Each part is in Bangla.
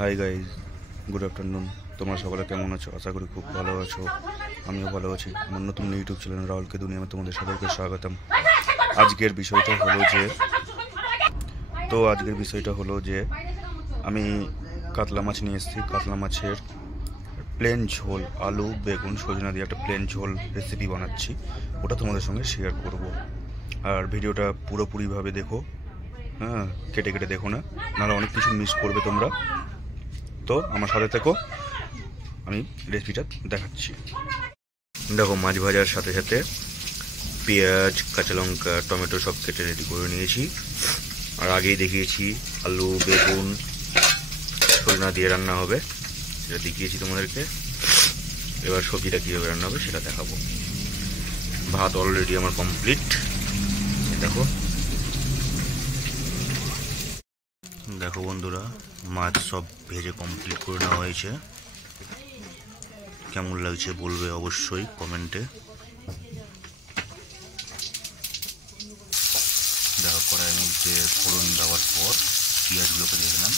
Hi guys, good afternoon. তোমরা সকলে কেমন আছো? আশা করি খুব ভালো আছো। আমিও ভালো আছি। আমার নতুন ইউটিউব চ্যানেল রাহুলকে দুনিয়ায় তোমাদের সকলকে স্বাগতম। আজকের বিষয়টা হলো যে আমি কাতলা মাছ নিয়ে এসেছি। কাতলা মাছের প্লেন ঝোল, আলু বেগুন সজনা দিয়ে একটা প্লেন ঝোল রেসিপি বানাচ্ছি। ওটা তোমাদের সঙ্গে শেয়ার করব। আর ভিডিওটা পুরোপুরিভাবে দেখো, হ্যাঁ, কেটে কেটে দেখো না, নাহলে অনেক কিছু মিস করবে তোমরা। তো আমার সাথে থেকো, আমি রেসিপিটা দেখাচ্ছি। দেখো, মাছ ভাজার সাথে সাথে পেঁয়াজ, কাঁচা লঙ্কা, টমেটো সব কেটে রেডি করে নিয়েছি। আর আগেই দেখিয়েছি আলু বেগুন সজনা দিয়ে রান্না হবে, সেটা দেখিয়েছি তোমাদেরকে। এবার সবজিটা কীভাবে রান্না হবে সেটা দেখাবো। ভাত অলরেডি আমার কমপ্লিট। দেখো দেখো বন্ধুরা, মাছ সব ভেজে কমপ্লিট করে নেওয়া হয়েছে। কেমন লাগছে বলবে অবশ্যই কমেন্টে। দেখো, কড়াইয়ের মধ্যে ফোড়ন দেওয়ার পর পেঁয়াজগুলোকে দেখলাম,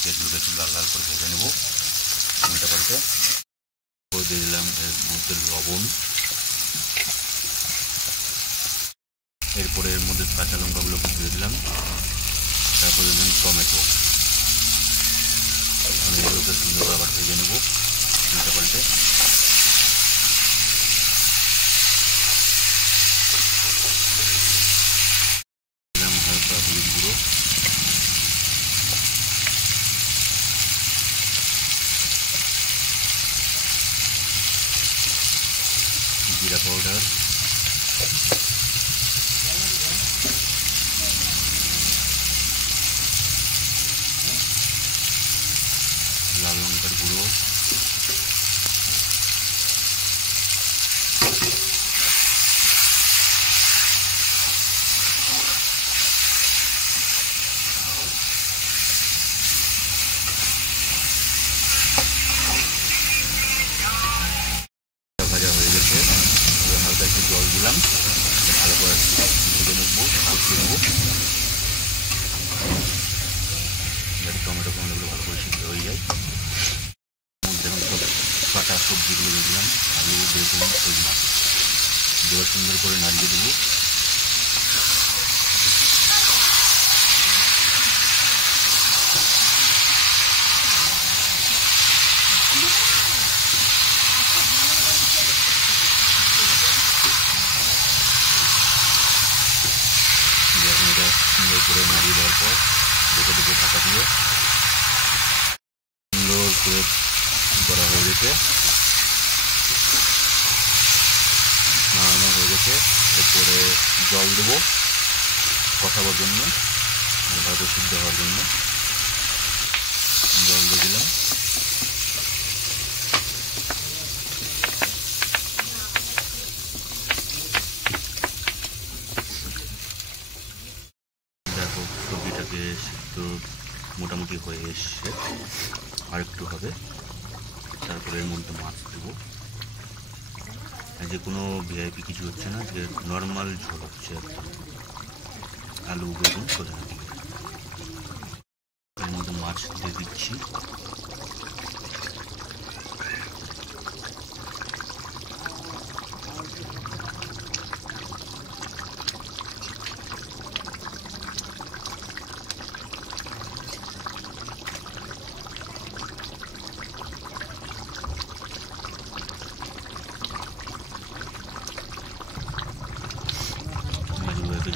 পেঁয়াজগুলোকে একটু লাল লাল করে ভেজে নেবো। উল্টা পাল্টে দিয়ে দিলাম এর মধ্যে লবণ, এরপরে এর মধ্যে কাঁচা লঙ্কাগুলোকে দিয়ে দিলাম, তারপরে দিলাম টমেটো। আমি এগুলোকে সুন্দর আবার ভেজে নেবো উল্টা পাল্টে। দিলাম হালকা হলুদ গুঁড়ো, জিরা পাউডার, লাল লঙ্কার গুঁড়ো, ভাজা হয়ে গেছে। এবার হালকা একটু জল দিলাম, ভালো করে ভেজে নেবো, কষিয়ে নেবো। টমেটো ফমেটোগুলো ভালো করে সিদ্ধ হয়ে যায়। দেখুন, সব কাটা সবজিগুলো দিয়ে দিলাম, আলু বেগুন সজনা দিয়ে সুন্দর করে নাড়িয়ে দেবো। এটা সুন্দর করে নাড়িয়ে দেওয়ার পর দেখে দেখে ঢাকা দিয়ে সুন্দর করে করা হয়ে গেছে, নাড়ানো হয়ে গেছে। এরপরে জল দেবো কষাবার জন্য, ভালো সিদ্ধ হওয়ার জন্য জল দিয়ে দিলাম। দেখো, সবজিটাকে সিদ্ধ মোটামুটি হয়ে এসছে, আর একটু হবে। তারপরে এর মধ্যে মাছ দেবো। যে কোনো ভিআইপি কিছু হচ্ছে না, যে নর্মাল ঝোল হচ্ছে একদম, আলু বেগুন সজনা দিয়ে। এর মধ্যে মাছ দিয়ে দিচ্ছি।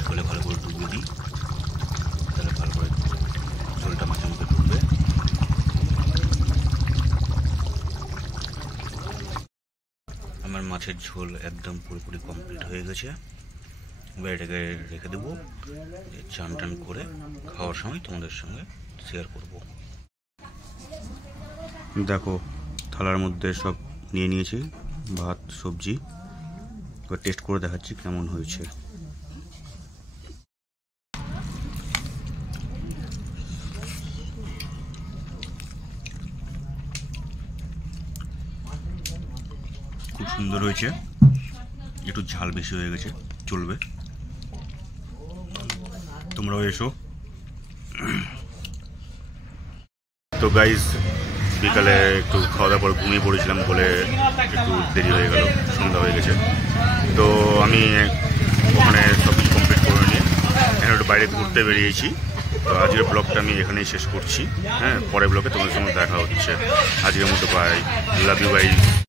ঝোলে ভালো করে ডুবিয়ে দিই, তাহলে ভালো করে ঝোলটা মাছের মধ্যে ঢুকবে। আমার মাছের ঝোল একদম পুরোপুরি কমপ্লিট হয়ে গেছে। এবার এটাকে রেখে দেবো, চান টান করে খাওয়ার সময় তোমাদের সঙ্গে শেয়ার করব। দেখো, থালার মধ্যে সব নিয়ে নিয়েছি, ভাত সবজি। এবার টেস্ট করে দেখাচ্ছি কেমন হয়েছে। খুব সুন্দর হয়েছে, একটু ঝাল বেশি হয়ে গেছে, চলবে। তোমরাও এসো। তো গাইজ, বিকালে একটু খাওয়া দাওয়ার পর ঘুমিয়ে পড়েছিলাম বলে একটু দেরি হয়ে গেল, সন্ধ্যা হয়ে গেছে। তো আমি ওখানে সব কিছু কমপ্লিট করে নিয়ে এখন একটু বাইরে ঘুরতে বেরিয়েছি। তো আজকের ব্লগটা আমি এখানেই শেষ করছি। হ্যাঁ, পরের ব্লগে তোমাদের সঙ্গে দেখা হচ্ছে। আজকের মতো বাই, লাভ ইউ গাইস।